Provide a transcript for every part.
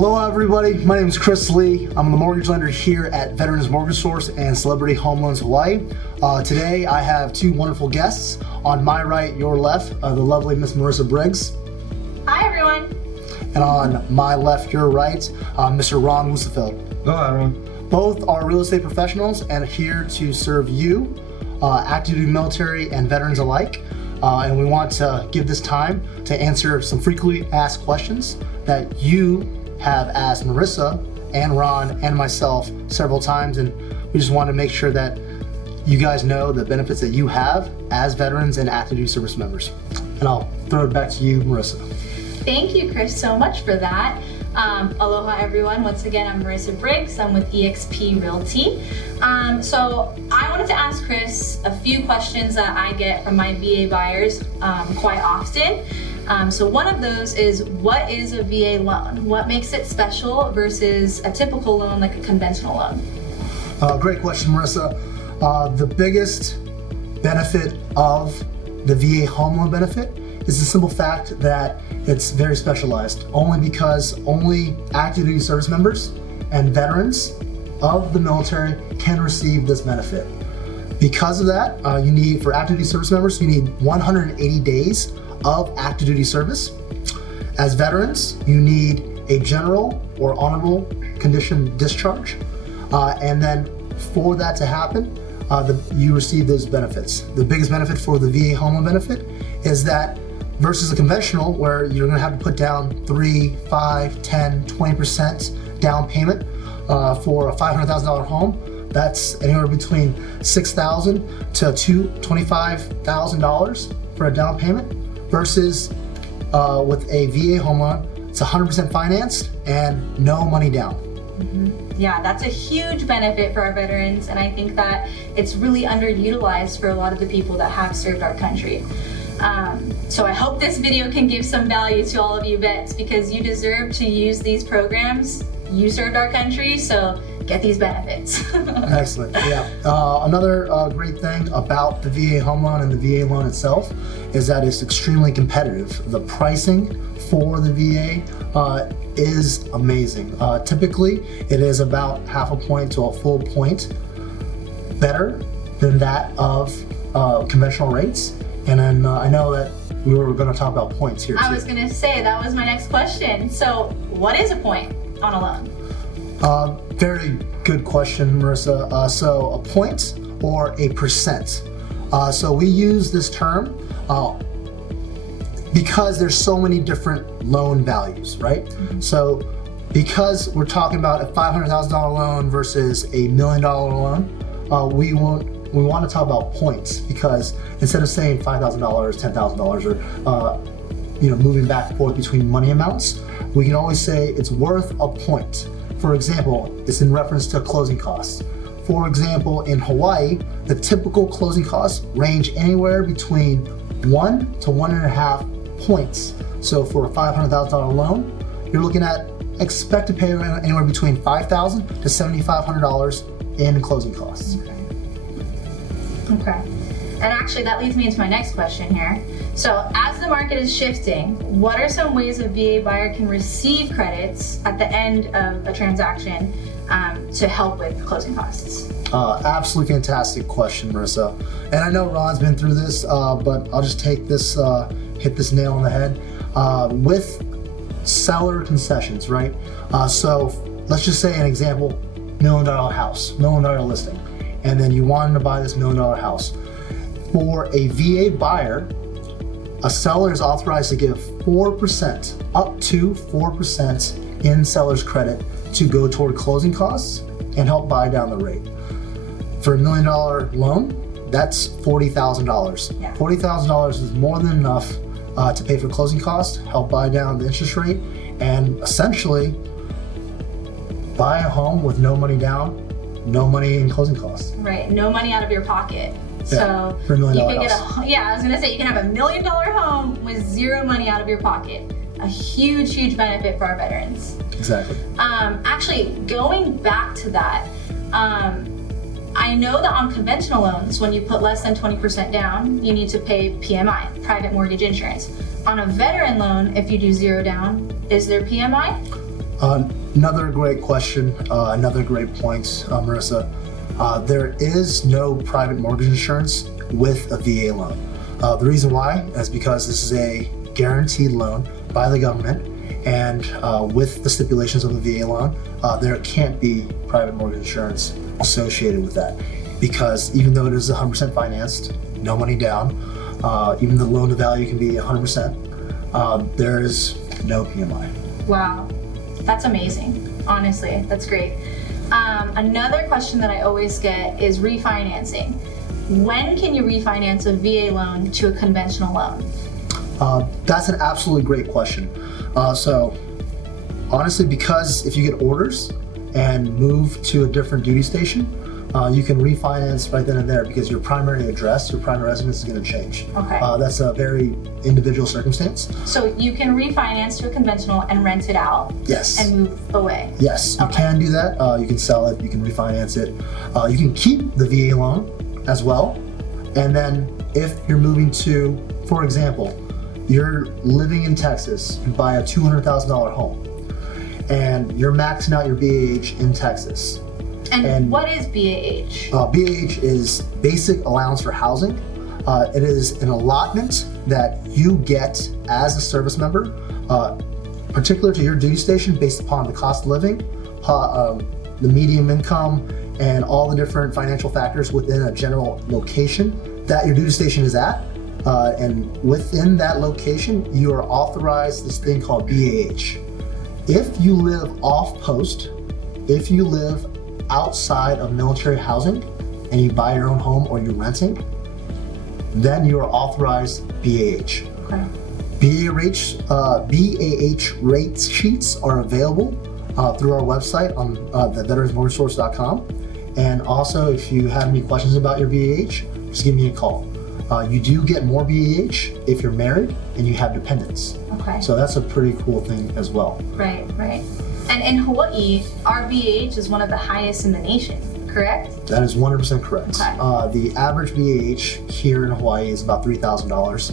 Hello everybody, my name is Chris Lee. I'm the mortgage lender here at Veterans Mortgage Source and Celebrity Home Loans Hawaii. Today I have two wonderful guests. On my right, your left, the lovely Miss Maryssa Briggs. Hi everyone. And on my left, your right, Mr. Ron Wuestefeld. Hello everyone. Both are real estate professionals and here to serve you, active duty military and veterans alike. And we want to give this time to answer some frequently asked questions that you have asked Maryssa and Ron and myself several times, and we just want to make sure that you guys know the benefits that you have as veterans and active duty service members. And I'll throw it back to you, Maryssa. Thank you, Chris, so much for that. Aloha everyone. Once again, I'm Maryssa Briggs. I'm with eXp Realty. So I wanted to ask Chris a few questions that I get from my VA buyers quite often. So one of those is, what is a VA loan? What makes it special versus a typical loan like a conventional loan? Great question, Maryssa. The biggest benefit of the VA home loan benefit is the simple fact that it's very specialized, only because only active duty service members and veterans of the military can receive this benefit. Because of that, you need, for active duty service members, you need 180 days of active duty service. As veterans, you need a general or honorable condition discharge. And then for that to happen, you receive those benefits. The biggest benefit for the VA home loan benefit is that versus a conventional where you're gonna have to put down 3, 5, 10, 20% down payment for a $500,000 home, that's anywhere between $6,000 to $25,000 for a down payment, versus with a VA home loan, it's 100% financed and no money down. Mm-hmm. Yeah, that's a huge benefit for our veterans, and I think that it's really underutilized for a lot of the people that have served our country. So I hope this video can give some value to all of you vets, because you deserve to use these programs. You served our country, so get these benefits. Excellent, yeah. Another great thing about the VA home loan and the VA loan itself is that it's extremely competitive. The pricing for the VA is amazing. Typically, it is about half a point to a full point better than that of conventional rates. And then I know that we were going to talk about points here too. I was going to say, that was my next question. So what is a point on a loan? Very good question, Maryssa. So a point or a percent. So we use this term because there's so many different loan values, right? Mm-hmm. So because we're talking about a $500,000 loan versus a $1 million loan, we want to talk about points, because instead of saying $5,000, $10,000, or moving back and forth between money amounts, we can always say it's worth a point. For example, it's in reference to closing costs. For example, in Hawaii, the typical closing costs range anywhere between 1 to 1.5 points. So for a $500,000 loan, you're looking at expect to pay anywhere between $5,000 to $7,500 in closing costs. Okay. And actually that leads me into my next question here. So as the market is shifting, what are some ways a VA buyer can receive credits at the end of a transaction to help with closing costs? Absolutely fantastic question, Maryssa. And I know Ron's been through this, but I'll just take this, hit this nail on the head. With seller concessions, right? So let's just say an example, $1 million house, $1 million listing. And then you wanted to buy this $1 million house. For a VA buyer, a seller is authorized to give 4%, up to 4% in seller's credit to go toward closing costs and help buy down the rate. For a $1 million loan, that's $40,000. Yeah. $40,000 is more than enough to pay for closing costs, help buy down the interest rate, and essentially buy a home with no money down, no money in closing costs. Right, no money out of your pocket. So for $1 million you can get I was gonna say, you can have a $1 million home with zero money out of your pocket. A huge, huge benefit for our veterans. Exactly. Actually, going back to that, I know that on conventional loans, when you put less than 20% down, you need to pay PMI, private mortgage insurance. On a veteran loan, if you do zero down, is there PMI? Another great question, another great point, Maryssa. There is no private mortgage insurance with a VA loan. The reason why is because this is a guaranteed loan by the government, and with the stipulations of the VA loan, there can't be private mortgage insurance associated with that, because even though it is 100% financed, no money down, even the loan to value can be 100%, there is no PMI. Wow, that's amazing. Honestly, that's great. Another question that I always get is refinancing. When can you refinance a VA loan to a conventional loan? That's an absolutely great question. So honestly, because if you get orders and move to a different duty station, you can refinance right then and there, because your primary address, your primary residence is going to change. Okay. That's a very individual circumstance. So you can refinance to a conventional and rent it out. Yes. And move away. Yes, you can do that. You can sell it, you can refinance it. You can keep the VA loan as well. And then if you're moving to, for example, you're living in Texas, you buy a $200,000 home, and you're maxing out your BAH in Texas. And what is BAH? BAH is Basic Allowance for Housing. It is an allotment that you get as a service member, particular to your duty station, based upon the cost of living, the median income, and all the different financial factors within a general location that your duty station is at. And within that location, you are authorized this thing called BAH. If you live off post, if you live outside of military housing and you buy your own home or you're renting, then you are authorized BAH. Okay. BAH rate sheets are available through our website on the veteransmortgagesource.com. And also, if you have any questions about your BAH, just give me a call. You do get more BAH if you're married and you have dependents. Okay. So that's a pretty cool thing as well. Right, right. And in Hawaii, our BAH is one of the highest in the nation, correct? That is 100% correct. Okay. The average BAH here in Hawaii is about $3,000.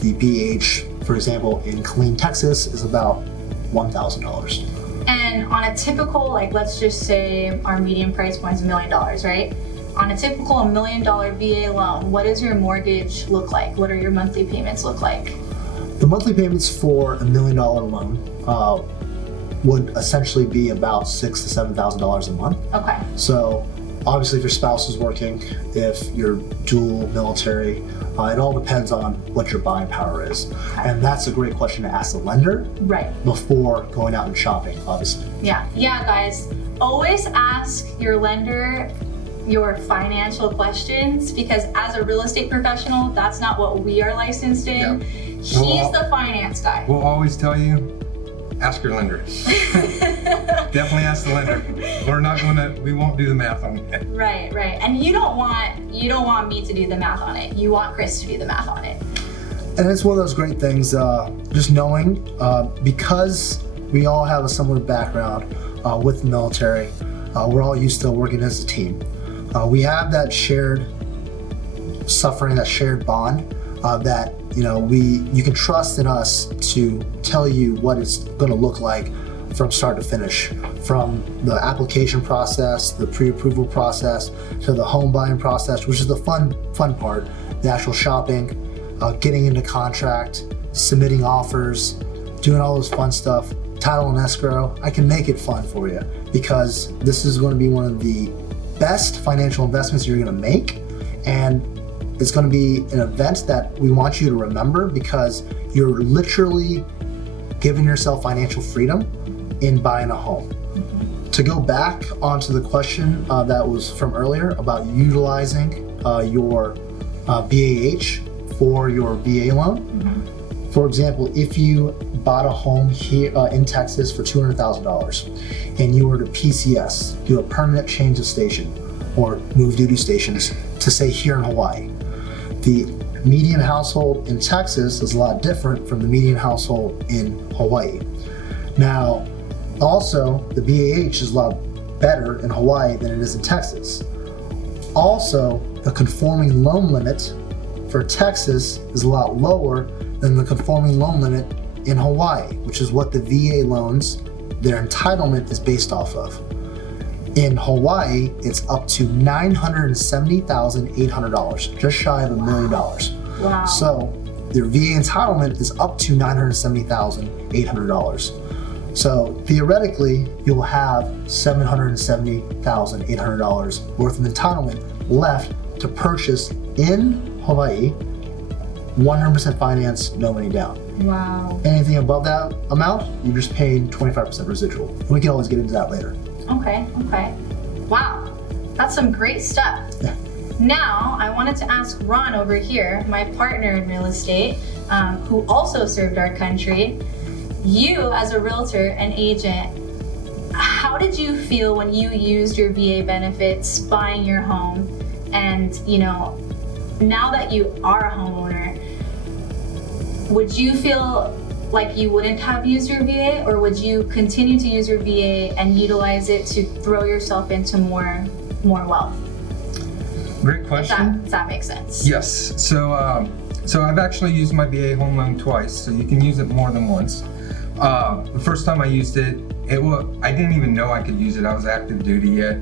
The BAH, for example, in Killeen, Texas, is about $1,000. And on a typical, like, let's just say our median price point is $1 million, right? On a typical $1 million VA loan, what does your mortgage look like? What are your monthly payments look like? The monthly payments for $1 million loan would essentially be about $6,000 to $7,000 a month. Okay. So obviously, if your spouse is working, if you're dual military, it all depends on what your buying power is. Okay. And that's a great question to ask the lender before going out and shopping, obviously. Yeah, guys, always ask your lender your financial questions, because as a real estate professional, that's not what we are licensed in. Yep. He's the finance guy. We'll always tell you, ask your lender. Definitely ask the lender. We won't do the math on it. Right. And you don't want me to do the math on it. You want Chris to do the math on it. And it's one of those great things, just knowing, because we all have a similar background with the military, we're all used to working as a team. We have that shared suffering, that shared bond, that you can trust in us to tell you what it's going to look like from start to finish, from the application process, the pre-approval process, to the home buying process, which is the fun part, the actual shopping, getting into contract, submitting offers, doing all those fun stuff, title and escrow. I can make it fun for you, because this is going to be one of the best financial investments you're going to make, and it's going to be an event that we want you to remember, because you're literally giving yourself financial freedom in buying a home. To go back onto the question that was from earlier about utilizing your BAH for your VA loan. For example, if you bought a home here in Texas for $200,000 and you were to PCS, do a permanent change of station or move duty stations to say here in Hawaii, the median household in Texas is a lot different from the median household in Hawaii. Now, also, the BAH is a lot better in Hawaii than it is in Texas. Also, the conforming loan limit for Texas is a lot lower than the conforming loan limit in Hawaii, which is what the VA loans their entitlement is based off of. In Hawaii, it's up to $970,800, just shy of $1 million. Wow. So their VA entitlement is up to $970,800. So theoretically, you'll have $770,800 worth of entitlement left to purchase in Hawaii, 100% finance, no money down. Wow. Anything above that amount, you're just paying 25% residual. And we can always get into that later. Okay. Wow. That's some great stuff. Yeah. Now, I wanted to ask Ron over here, my partner in real estate, who also served our country. You, as a realtor and agent, how did you feel when you used your VA benefits buying your home? And, now that you are a homeowner, would you feel like you wouldn't have used your VA, or would you continue to use your VA and utilize it to throw yourself into more wealth? Great question. Does that make sense? Yes. So I've actually used my VA home loan twice, so you can use it more than once. The first time I used it, I didn't even know I could use it. I was active duty yet.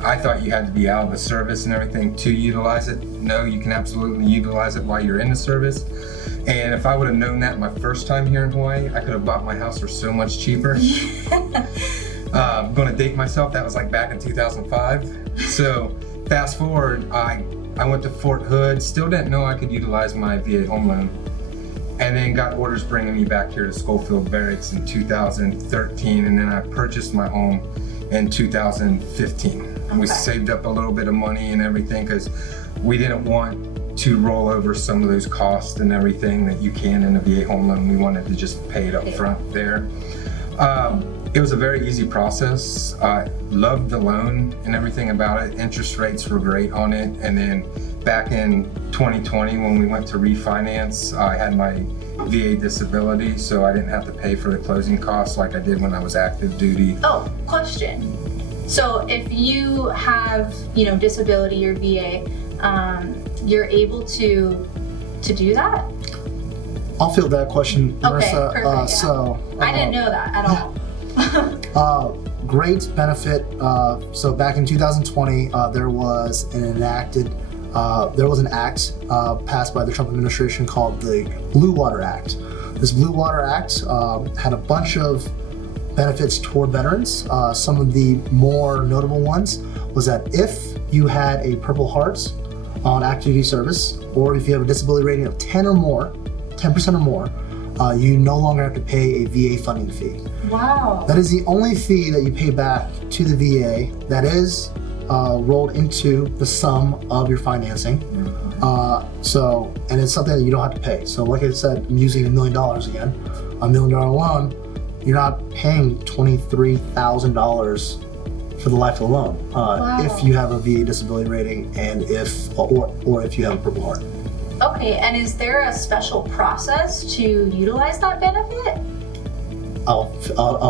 I thought you had to be out of the service and everything to utilize it. No, you can absolutely utilize it while you're in the service. And if I would have known that my first time here in Hawaii, I could have bought my house for so much cheaper. I'm going to date myself. That was like back in 2005. So fast forward, I went to Fort Hood, still didn't know I could utilize my VA home loan. And then got orders bringing me back here to Schofield Barracks in 2013. And then I purchased my home in 2015. Okay. We saved up a little bit of money and everything because we didn't want to roll over some of those costs and everything that you can in a VA home loan. We wanted to just pay it up front there. It was a very easy process. I loved the loan and everything about it. Interest rates were great on it. And then back in 2020, when we went to refinance, I had my VA disability, so I didn't have to pay for the closing costs like I did when I was active duty. Oh, question. So if you have, disability, your VA, you're able to do that? I'll field that question, Okay, Maryssa. perfect, yeah. I didn't know that at all. Great benefit. So back in 2020, there was an act passed by the Trump administration called the Blue Water Act. This Blue Water Act had a bunch of benefits toward veterans. Some of the more notable ones was that if you had a Purple Heart on active duty service, or if you have a disability rating of 10% or more, you no longer have to pay a VA funding fee. Wow. That is the only fee that you pay back to the VA that is rolled into the sum of your financing. And it's something that you don't have to pay. So like I said, I'm using $1 million again. $1 million loan, you're not paying $23,000 for the life of the loan if you have a VA disability rating and if you have a Purple Heart. Okay, and is there a special process to utilize that benefit? I'll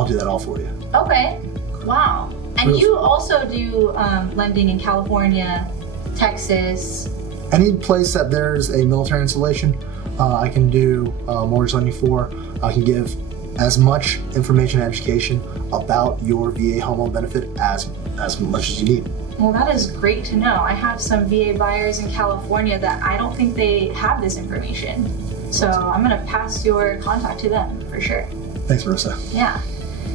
do that all for you. Okay, wow. And you also do lending in California, Texas. Any place that there's a military installation, I can do mortgage lending for. I can give as much information and education about your VA home loan benefit as much as you need. Well, that is great to know. I have some VA buyers in California that I don't think they have this information. So I'm gonna pass your contact to them for sure. Thanks, Maryssa. Yeah.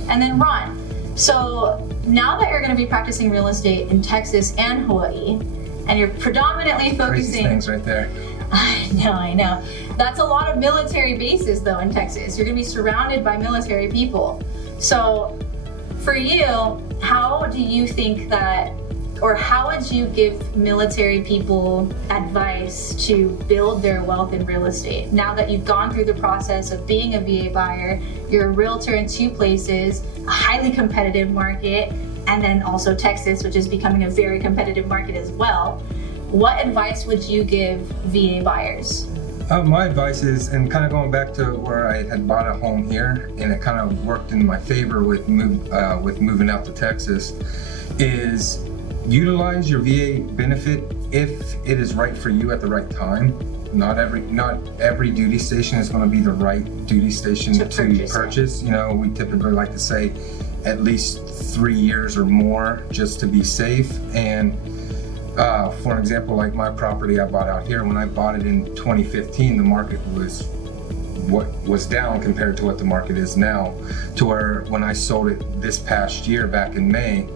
And then Ron, so now that you're gonna be practicing real estate in Texas and Hawaii, and you're predominantly focusing— Crazy things right there. I know. That's a lot of military bases though in Texas. You're gonna be surrounded by military people. So for you, how do you think that, or how would you give military people advice to build their wealth in real estate? Now that you've gone through the process of being a VA buyer, you're a realtor in 2 places, a highly competitive market, and then also Texas, which is becoming a very competitive market as well. What advice would you give VA buyers? My advice is, and kind of going back to where I had bought a home here, and it kind of worked in my favor with moving out to Texas, is utilize your VA benefit if it is right for you at the right time. not every duty station is going to be the right duty station To to purchase it. You know, we typically like to say at least 3 years or more just to be safe. And for an example, like my property I bought out here, when I bought it in 2015, the market was down compared to what the market is now, to where when I sold it this past year back in May,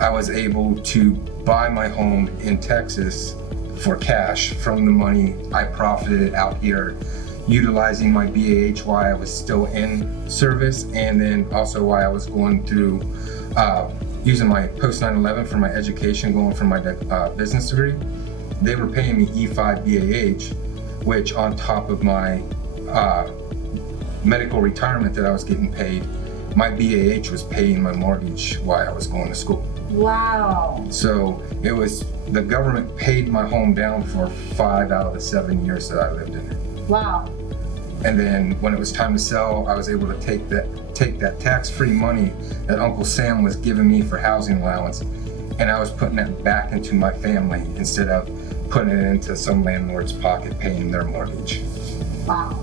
I was able to buy my home in Texas for cash from the money I profited out here, utilizing my BAH while I was still in service, and then also while I was going through using my post 9/11 for my education, going for my business degree. They were paying me E5 BAH, which on top of my medical retirement that I was getting paid, my BAH was paying my mortgage while I was going to school. Wow. So it was, the government paid my home down for 5 out of the 7 years that I lived in it. Wow. And then when it was time to sell, I was able to take that tax-free money that Uncle Sam was giving me for housing allowance, and I was putting that back into my family instead of putting it into some landlord's pocket paying their mortgage. Wow.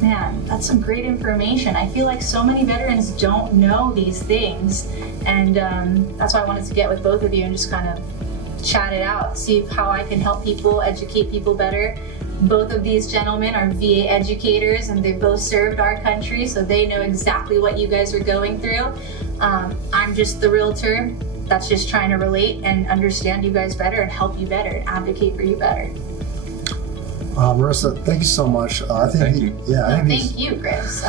Man, that's some great information. I feel like so many veterans don't know these things, and that's why I wanted to get with both of you and just kind of chat it out, see how I can help people, educate people better. Both of these gentlemen are VA educators, and they both served our country, so they know exactly what you guys are going through. I'm just the realtor that's just trying to relate and understand you guys better and help you better and advocate for you better. Maryssa, thank you so much. Thank you. Yeah, I think Thank you, Chris.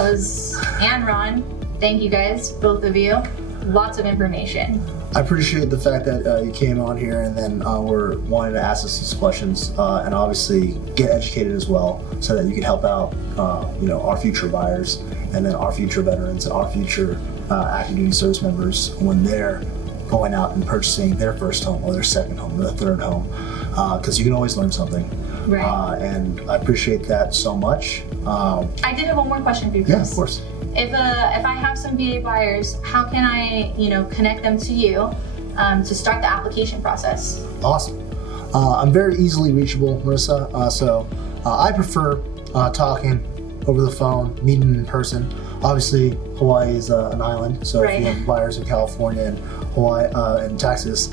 And Ron. Thank you guys, both of you. Lots of information. I appreciate the fact that you came on here and then were wanting to ask us these questions and obviously get educated as well, so that you can help out our future buyers and then our future veterans and our future active duty service members when they're going out and purchasing their first home or their second home or their third home, because you can always learn something. Right. And I appreciate that so much. I did have one more question for you, Chris. Yeah, of course. If I have some VA buyers, how can I, connect them to you to start the application process? Awesome. I'm very easily reachable, Maryssa. So I prefer talking over the phone, meeting in person. Obviously, Hawaii is an island, so Right. if you have buyers in California and Hawaii and Texas,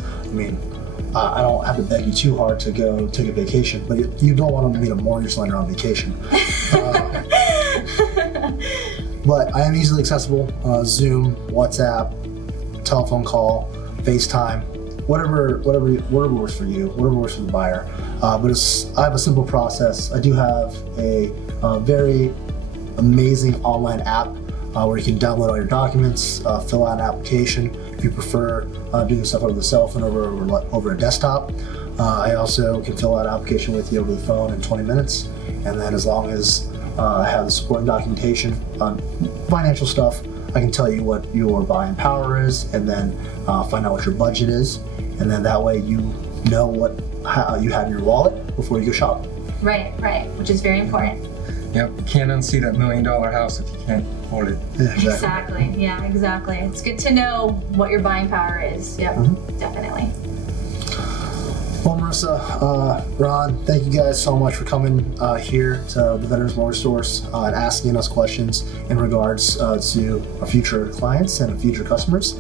I don't have to beg you too hard to go take a vacation, but you don't want to meet a mortgage lender on vacation. But I am easily accessible. Zoom, WhatsApp, telephone call, FaceTime, whatever works for you, whatever works for the buyer. But I have a simple process. I do have a very amazing online app where you can download all your documents, fill out an application. If you prefer doing stuff over the cell phone or over a desktop, I also can fill out an application with you over the phone in 20 minutes. And then as long as I have the supporting documentation on financial stuff, I can tell you what your buying power is, and then find out what your budget is, and then that way you know how you have in your wallet before you go shopping. Right, which is very important. Yep, you can't unsee that $1 million house if you can't afford it. Yeah, Exactly. Yeah, exactly. It's good to know what your buying power is. Yep, definitely. Well, Maryssa, Ron, thank you guys so much for coming here to the Veterans Mortgage Source and asking us questions in regards to our future clients and future customers.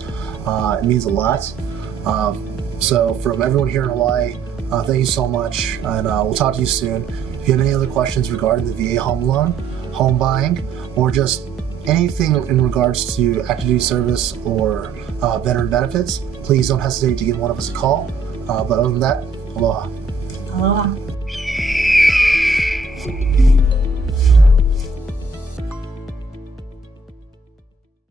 It means a lot. So from everyone here in Hawaii, thank you so much, and we'll talk to you soon. If you have any other questions regarding the VA home loan, home buying, or just anything in regards to active duty service or veteran benefits, please don't hesitate to give one of us a call. But other than that, aloha. Aloha.